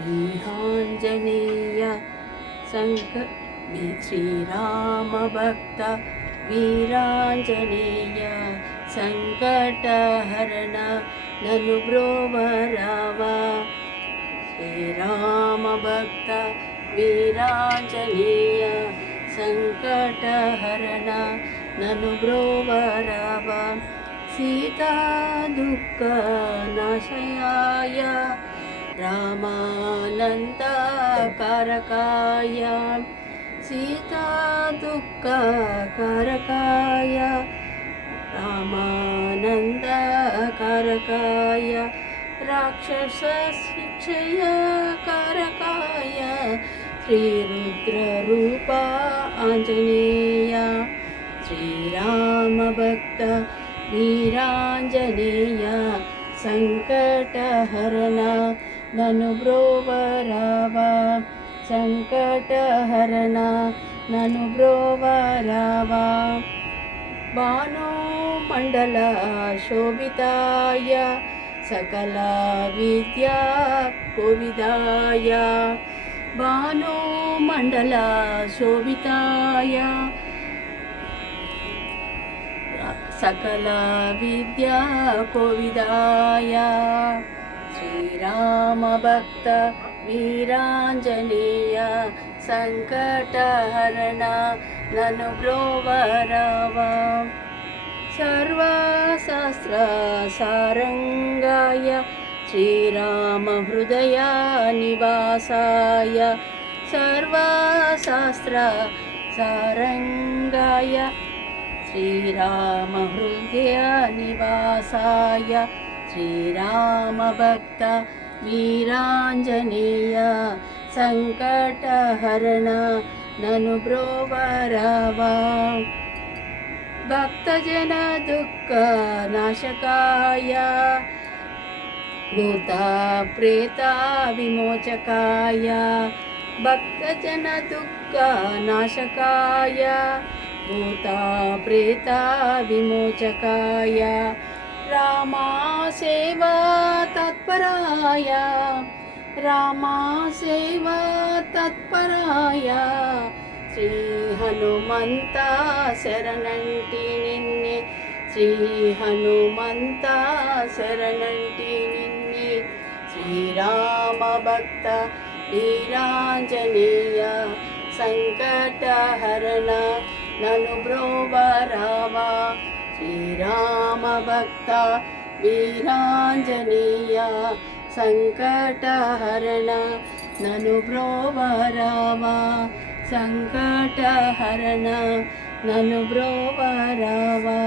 सिंहाञ्जनेय श्रीरामभक्त, वीराञ्जनेय सङ्कटहरण ननु ब्रोव राम श्रीरामभक्त, वीराञ्जनेय सङ्कटहरण ननु ब्रोव राम सीता दुःखनाशयाय रामानन्दकारकाय सीतादुःखकारकाय रामानन्दकारकाय राक्षसशिक्षया कारकाय श्रीरुद्ररूपा आञ्जनेय श्रीरामभक्त वीराञ्जनेय सङ्कटहरणा నను బ్రోవరావా సంకటహరణ నను బ్రోవరావా భాను మండల శోభితాయ సకల విద్యా కోవిదాయ. భాను మండల శోభితాయ సకల విద్యా కోవిదాయ. मम भक्त वीराञ्जलिया सङ्कटहरण ननु प्रोवरा वा सहस्त्र सारङ्गाय श्रीरामहृदया निवासाय सर्वश्र వీరాంజనేయ సంకటహరణ నను బ్రోవరావా. భక్తజన దుఃఖ నాశకాయ భూత ప్రేత విమోచకాయ. భక్తజన దుఃఖ నాశకాయ భూత ప్రేత విమోచకాయ. రామా సేవా తత్పరాయ. రామా సేవ తత్పరాయ. శ్రీ హనుమంత శరణంటి నిన్నే. శ్రీ హనుమంత శరణంటి నిన్నే. శ్రీరామ భక్త వీరాంజనేయ. సంకటహరణ నను బ్రోవరావా శ్రీరామ భక్త వీరాంజనేయ. సంకటహరణ నను బ్రోవరావా సంకటహరణ నను బ్రోవరావా